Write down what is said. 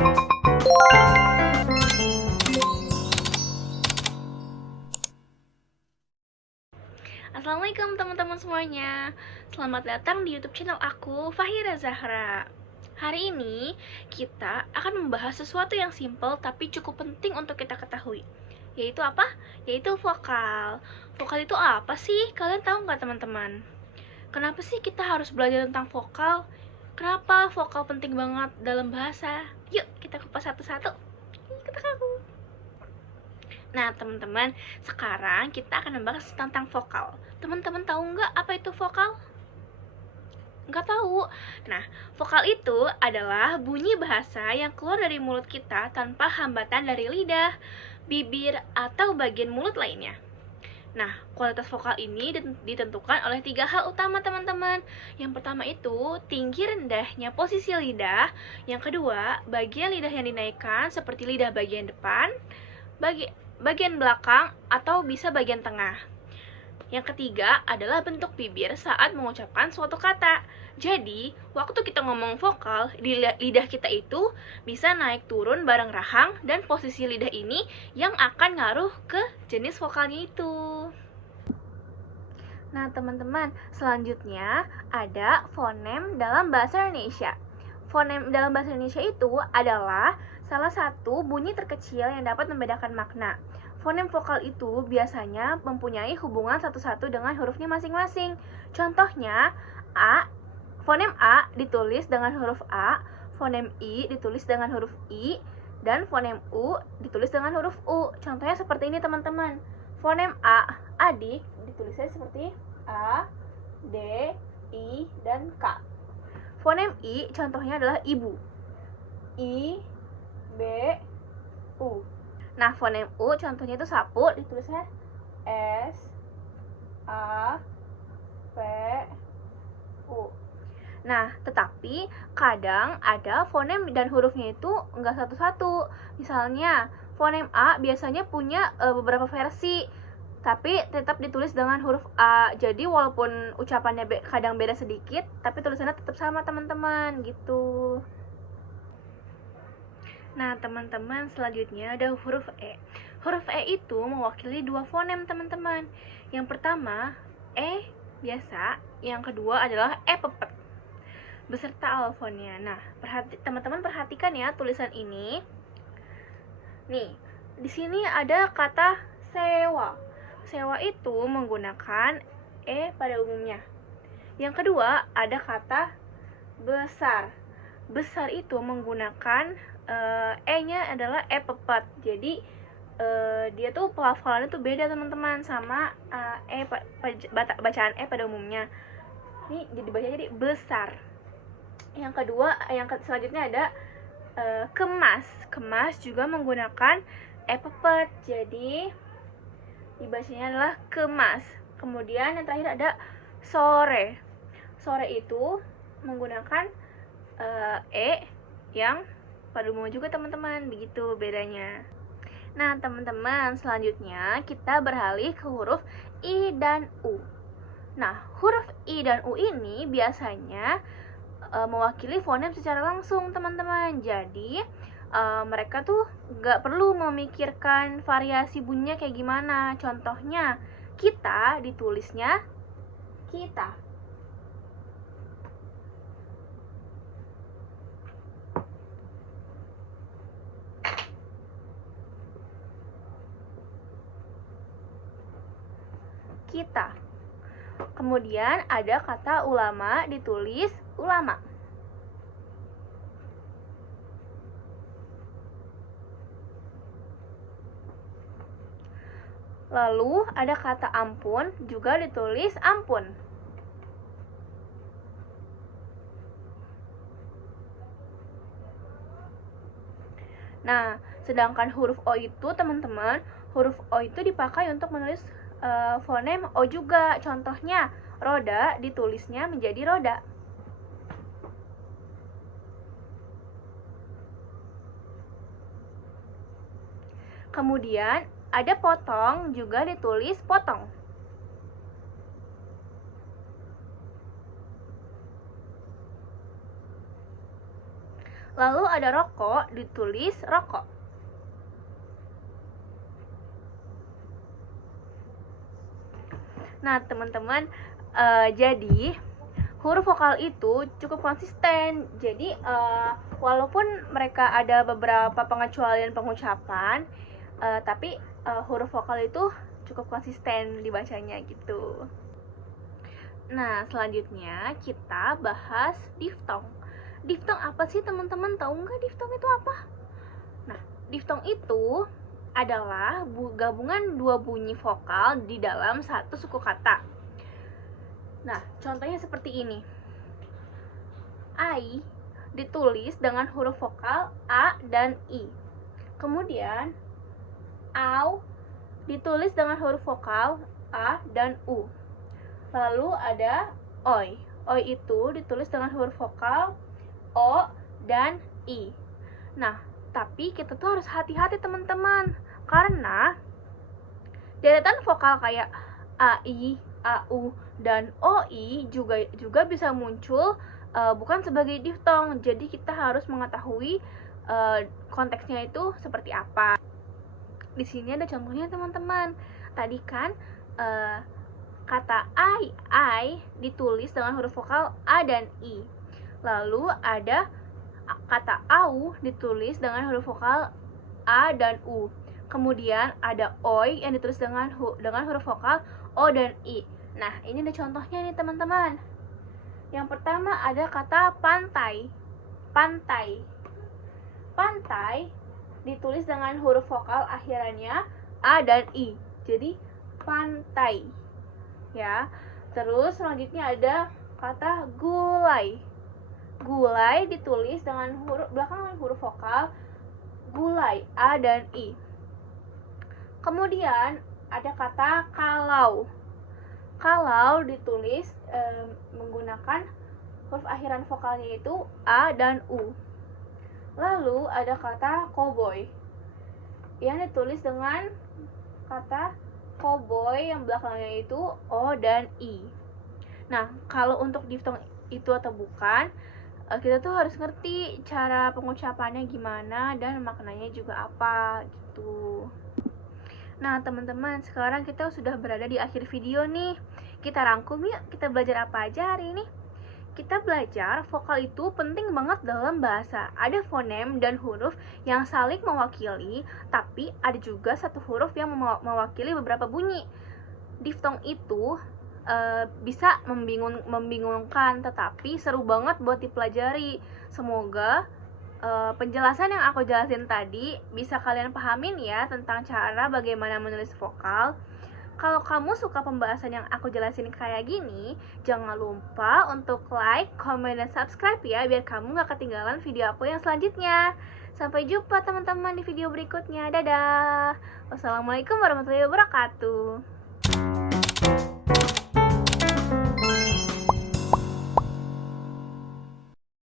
Assalamualaikum teman-teman semuanya. Selamat datang di YouTube channel aku, Fahira Zahra. Hari ini kita akan membahas sesuatu yang simple tapi cukup penting untuk kita ketahui. Yaitu apa? Yaitu vokal. Vokal itu apa sih? Kalian tahu nggak teman-teman? Kenapa sih kita harus belajar tentang vokal? Kenapa vokal penting banget dalam bahasa? Yuk kita kupas satu-satu. Kita kaku. Nah teman-teman, sekarang kita akan membahas tentang vokal. Teman-teman tahu nggak apa itu vokal? Nggak tahu. Nah, vokal itu adalah bunyi bahasa yang keluar dari mulut kita tanpa hambatan dari lidah, bibir, atau bagian mulut lainnya. Nah, kualitas vokal ini ditentukan oleh 3 hal utama teman-teman. Yang pertama itu tinggi rendahnya posisi lidah. Yang kedua, bagian lidah yang dinaikkan seperti lidah bagian depan, bagian belakang, atau bisa bagian tengah. Yang ketiga adalah bentuk bibir saat mengucapkan suatu kata. Jadi, waktu kita ngomong vokal, lidah kita itu bisa naik turun bareng rahang, dan posisi lidah ini yang akan ngaruh ke jenis vokalnya itu. Nah, teman-teman, selanjutnya ada fonem dalam bahasa Indonesia. Fonem dalam bahasa Indonesia itu adalah salah satu bunyi terkecil yang dapat membedakan makna. Fonem vokal itu biasanya mempunyai hubungan satu-satu dengan hurufnya masing-masing. Contohnya, fonem A ditulis dengan huruf A, fonem I ditulis dengan huruf I, dan fonem U ditulis dengan huruf U. Contohnya seperti ini teman-teman. Fonem A, adik, ditulisnya seperti A, D, I, dan K. Fonem I contohnya adalah ibu. I, B, U. Nah, fonem U contohnya itu sapu, ditulisnya S, A, P, U. Nah, tetapi kadang ada fonem dan hurufnya itu enggak satu-satu. Misalnya, fonem A biasanya punya beberapa versi, tapi tetap ditulis dengan huruf A. Jadi walaupun ucapannya kadang beda sedikit, tapi tulisannya tetap sama teman-teman gitu. Nah teman-teman, selanjutnya ada huruf E. Huruf E itu mewakili 2 fonem teman-teman. Yang pertama E biasa, yang kedua adalah E pepet beserta alfonnya. Nah, teman-teman perhatikan ya tulisan ini. Nih, di sini ada kata sewa. Sewa itu menggunakan E pada umumnya. Yang kedua ada kata besar. Besar itu menggunakan E-nya adalah E pepet. Jadi dia tuh pelafalannya tuh beda teman-teman sama bacaan E pada umumnya. Ini jadi bacanya jadi besar. Yang kedua, selanjutnya ada kemas. Kemas juga menggunakan E pepet. Jadi dibacanya adalah kemas. Kemudian yang terakhir ada sore. Sore itu menggunakan E yang pada umumnya juga teman-teman, begitu bedanya. Nah teman-teman, selanjutnya kita beralih ke huruf I dan U. Nah, huruf I dan U ini biasanya mewakili fonem secara langsung teman-teman. Jadi mereka tuh gak perlu memikirkan variasi bunyinya kayak gimana. Contohnya, kita ditulisnya kita. Kita. Kemudian ada kata ulama, ditulis ulama. Lalu ada kata ampun, juga ditulis ampun. Nah, sedangkan huruf O itu teman-teman, huruf O itu dipakai untuk menulis fonem O juga. Contohnya, roda ditulisnya menjadi roda. Kemudian ada potong, juga ditulis potong. Lalu ada rokok, ditulis rokok. Nah, teman-teman, jadi huruf vokal itu cukup konsisten. Jadi walaupun mereka ada beberapa pengecualian pengucapan, tapi huruf vokal itu cukup konsisten dibacanya gitu. Nah, selanjutnya kita bahas diftong. Diftong apa sih teman-teman? Tahu nggak diftong itu apa? Nah, diftong itu adalah gabungan dua bunyi vokal di dalam satu suku kata. Nah, contohnya seperti ini. Ai ditulis dengan huruf vokal A dan I. Kemudian au ditulis dengan huruf vokal A dan U. Lalu ada oi. Oi itu ditulis dengan huruf vokal O dan I. Nah, tapi kita tuh harus hati-hati teman-teman, karena deretan vokal kayak AI, AU, dan OI juga bisa muncul bukan sebagai diftong. Jadi kita harus mengetahui konteksnya itu seperti apa. Di sini ada contohnya teman-teman. Tadi kan kata I ditulis dengan huruf vokal A dan I. Lalu ada kata au ditulis dengan huruf vokal A dan U. Kemudian ada oi yang ditulis dengan huruf vokal O dan I. Nah, ini ada contohnya nih teman-teman. Yang pertama ada kata pantai. Pantai. Pantai ditulis dengan huruf vokal akhirannya A dan I. Jadi pantai. Ya. Terus selanjutnya ada kata gulai. Gulai ditulis dengan belakang huruf vokal gulai A dan I. Kemudian ada kata kalau. Kalau ditulis menggunakan huruf akhiran vokalnya itu A dan U. Lalu ada kata koboi yang ditulis dengan kata koboi yang belakangnya itu O dan I. Nah, kalau untuk diftong itu atau bukan, kita tuh harus ngerti cara pengucapannya gimana dan maknanya juga apa gitu. Nah, teman-teman, sekarang kita sudah berada di akhir video nih. Kita rangkum yuk, kita belajar apa aja hari ini? Kita belajar vokal itu penting banget dalam bahasa. Ada fonem dan huruf yang saling mewakili, tapi ada juga satu huruf yang mewakili beberapa bunyi. Diftong itu bisa membingungkan, tetapi seru banget buat dipelajari. Semoga penjelasan yang aku jelasin tadi bisa kalian pahamin ya tentang cara bagaimana menulis vokal. Kalau kamu suka pembahasan yang aku jelasin kayak gini, jangan lupa untuk like, comment, dan subscribe ya, biar kamu gak ketinggalan video aku yang selanjutnya. Sampai jumpa teman-teman di video berikutnya. Dadah. Wassalamualaikum warahmatullahi wabarakatuh.